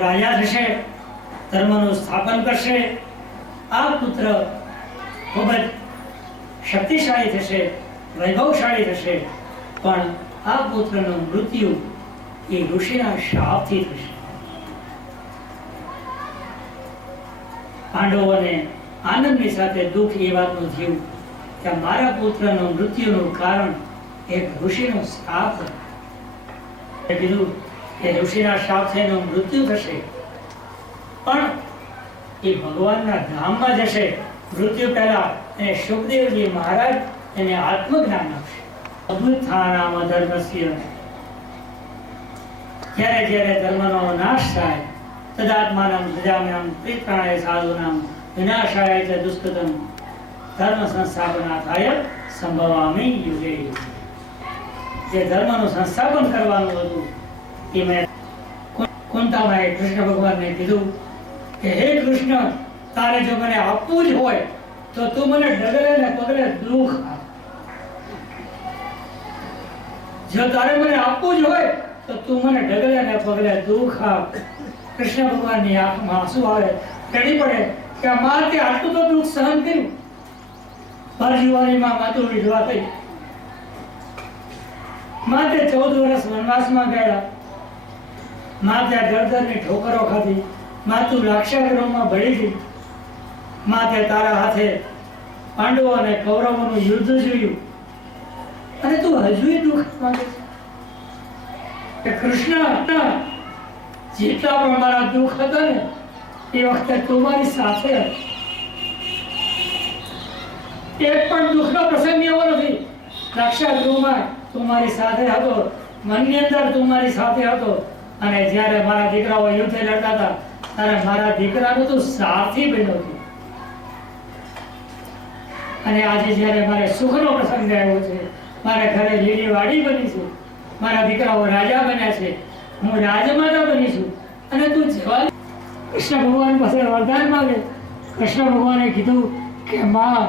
રાજા થશે, ધર્મનું સ્થાપન કરશે. આ પુત્ર ખૂબ જ શક્તિશાળી થશે, વૈભવશાળી થશે. પણ આ પુત્રનું મૃત્યુ એ ઋષિના શાપથી થશે. પાંડવોને આનંદની સાથે દુઃખ એ વાતનું થયું કે મારા પુત્રનું મૃત્યુનું કારણ એક ઋષિનો શાપ હતો. કીધું કે ઋષિના શાપથી એનું મૃત્યુ થશે, પણ એ ભગવાનના ધામમાં જશે. મૃત્યુ પહેલા એને સુખદેવજી મહારાજ એને આત્મજ્ઞાન આપશે. અભ્યુત્થાનામ ધર્મસ્ય, જ્યારે જ્યારે ધર્મનો નાશ થાય, તદાત્માનમ સજામ્યમ પ્રિત્રાણાય સાધુનામ વિનાશાય ચ દુષ્કૃતમ ધર્મ સંસ્થાપનાથાય સંભવામિ યુગે યુગે. જે ધર્મનું સંસ્થાપન કરવાનું હતું એ મેં કુંતામાએ કૃષ્ણ ભગવાનને કીધું કે હે કૃષ્ણ, તારે જો મને આપવું જ હોય તો તું મને ડગલે ને પગલે દુઃખ આપ. જો તારે મને આપવું જ હોય તો તું મને ડગલે ને પગલે દુઃખ આપ. કૃષ્ણ ભગવાનની આંખમાં આંસુ આવે, રડી પડે કે માતે આટલું તો દુઃખ સહન કર્યું. પરજીવાનીમાં માતું વિધવા થઈ, માતે 14 વર્ષ વનવાસમાં ગયા, માતે ગરદનની ઠોકરો ખાધી, માતું લાક્ષાગૃહમાં ભળી ગઈ, માતે તારા હાથે પાંડવો અને કૌરવોનું યુદ્ધ જોયું, અને તું હજુય દુઃખ માંગે છે કે કૃષ્ણ, જેટલા પણ મારા દુઃખ હતા ને એ વખતે તું મારી સાથે હતો. એક પણ દુઃખનો પ્રસંગ એવો નથી. લાક્ષાગૃહમાં તું મારી સાથે હતો, મનની અંદર તું મારી સાથે હતો, અને જ્યારે મારા દીકરાઓ યુદ્ધ લડતા હતા ત્યારે મારા દીકરાનો તું સાથી બન્યો હતો. અને આજે જ્યારે મારે સુખનો પ્રસંગ આવ્યો છે, મારા ઘરે લીલી વાડી બની છે, મારા દીકરાઓ રાજા બન્યા છે, હું રાજમાતા બની છું, અને તું જવા. કૃષ્ણ ભગવાન પાસે વરદાન માંગે. કૃષ્ણ ભગવાને કીધું કે માં,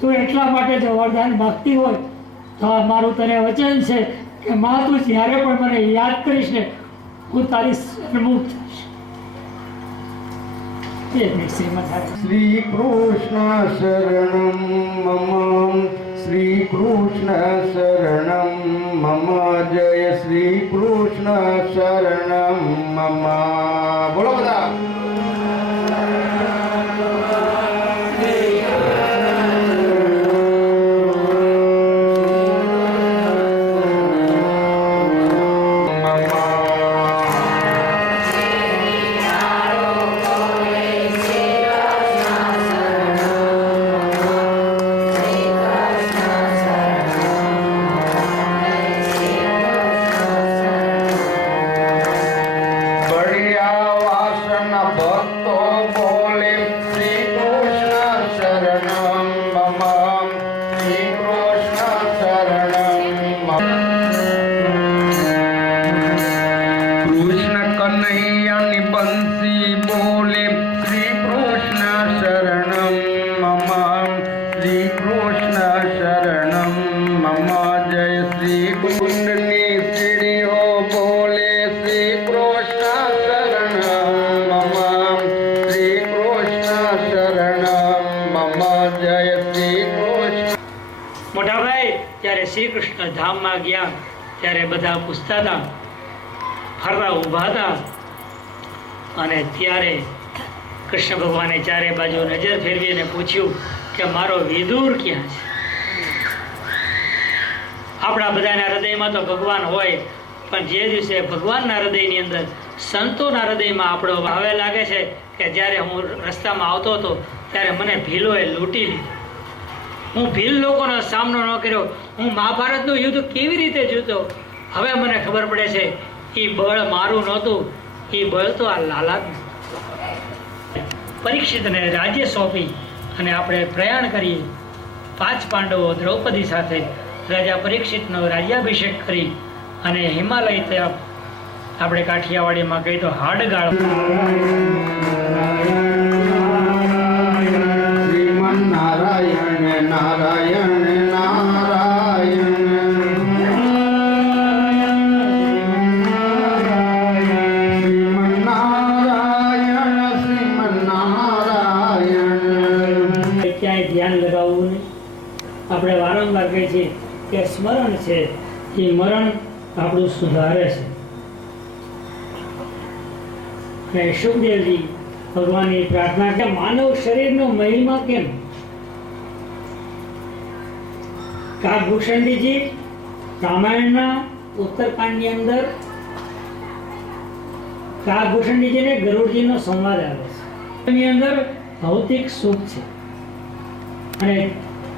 તું એટલા માટે જો વરદાન માંગતી હોય તો મારું તને વચન છે કે માં, તું જ્યારે પણ મને યાદ કરીશ ને, હું તારી સન્મુખ થઈશ. શ્રી કૃષ્ણ શરણમ મમ, શ્રી કૃષ્ણ શરણમ મમ, જય શ્રી કૃષ્ણ શરણમ મમ. બોલો બધા. શ્રી કૃષ્ણ ધામમાં ગયા ત્યારે બધા પૂછતા હતા, ફરતા ઊભા હતા, અને ત્યારે કૃષ્ણ ભગવાને ચારે બાજુ નજર ફેરવીને પૂછ્યું કે મારો વિદુર ક્યાં છે? આપણા બધાના હૃદયમાં તો ભગવાન હોય, પણ જે દિવસે ભગવાનના હૃદયની અંદર, સંતોના હૃદયમાં આપણો ભાવે લાગે છે કે જ્યારે હું રસ્તામાં આવતો હતો ત્યારે મને ભીલોએ લૂંટી લીધો, હું ભીલ લોકોનો સામનો ન કર્યો, હું મહાભારતનું યુદ્ધ કેવી રીતે જીતો, હવે મને ખબર પડે છે એ બળ મારું નહોતું, એ બળ તો આ લાલાનું. પરીક્ષિતને રાજ્ય સોંપી અને આપણે પ્રયાણ કરીએ. 5 પાંડવો દ્રૌપદી સાથે રાજા પરીક્ષિતનો રાજ્યાભિષેક કરી અને હિમાલય તરફ આપણે કાઠિયાવાડીમાં કહીએ તો હાડગાળ નારાયણ નારાયણ નારાયણ શ્રીમન નારાયણ આપણે વારંવાર કહીએ છીએ કે સ્મરણ છે એ મરણ આપણું સુધારે છે. અને સુખદેવજી ભગવાનની પ્રાર્થના કે માનવ શરીરનો મહિમા કેમ? કાકભૂષણજીજી રામાયણના ઉત્તરકાંડની અંદર કાકભૂષણજીને ગરુડજીનો સંવાદ આવે છે. એની અંદર ભૌતિક સુખ છે અને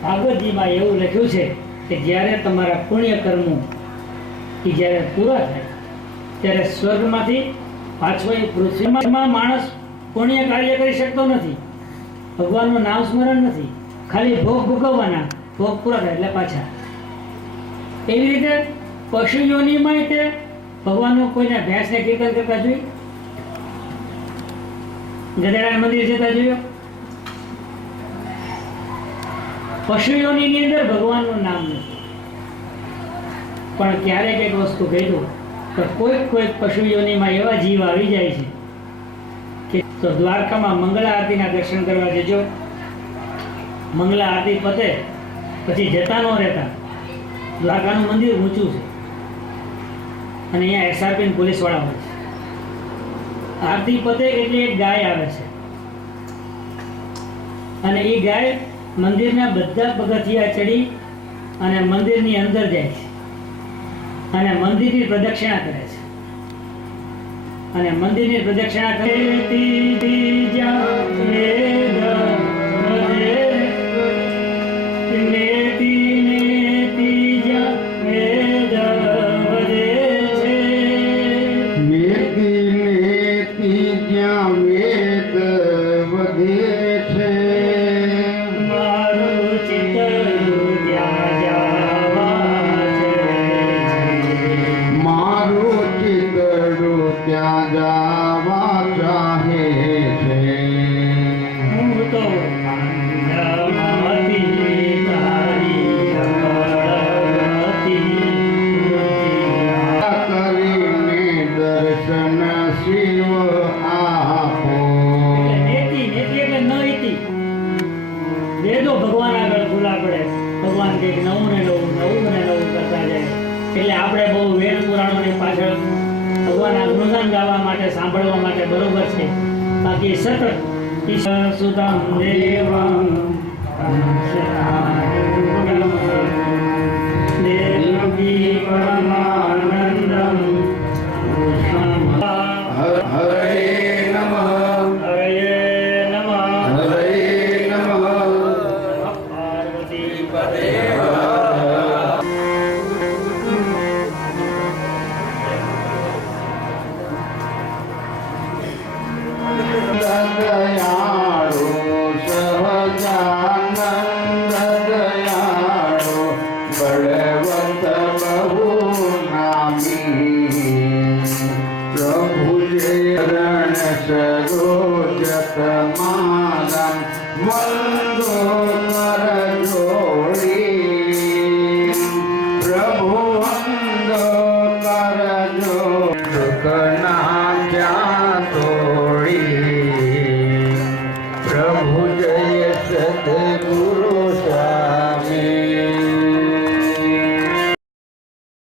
ભાગવતજીમાં એવું લખ્યું છે કે જ્યારે તમારા પુણ્ય કર્મો એ જ્યારે પૂરા થાય ત્યારે સ્વર્ગમાંથી પાછો એ પૃથ્વીમાં માણસ પુણ્ય કાર્ય કરી શકતો નથી. ભગવાનનું નામ સ્મરણ નથી, ખાલી ભોગ ભોગવવાના, ભોગ પૂરા થાય એટલે પાછા. એવી રીતે પશુ યોનિમાં તે ભગવાનનું કોઈને ભેંસને કીર્તન કરતા જોઈ, ગધેડા મંદિર જતા જોયો. પશુ યોનિની અંદર ભગવાનનું નામ નથી. પણ ક્યારેક એક વસ્તુ કહ્યું તો કોઈક પશુ યોનિમાં એવા જીવ આવી જાય છે કે તો દ્વારકામાં મંગળા આરતીના દર્શન કરવા જજો. મંગળા આરતી પતે પછી જતા ન રહેતા. દ્વારકાનું મંદિર ઊંચું છે અને અહીંયા એસઆરપી પોલીસવાળા હોય છે. આરતી પતે એટલે એક ગાય આવે છે અને એ ગાય મંદિરના બધા પગથિયા ચડી અને મંદિરની અંદર જાય છે અને મંદિરની પ્રદક્ષિણા કરે છે. અને મંદિરની પ્રદક્ષિણા કરે ભગવાન આગળ ભૂલા પડે. ભગવાન કંઈક નવું ને નવું કરતા જાય. એટલે આપણે બહુ વેદ પુરાણોની પાછળ ભગવાનના ગુણગાન ગાવા માટે, સાંભળવા માટે બરોબર છે. બાકી સતત સુતમ દેવં દેવકી પરમાનંદમ હરે નમઃ હરે નમઃ હરે નમઃ પાર્વતી પદે દયા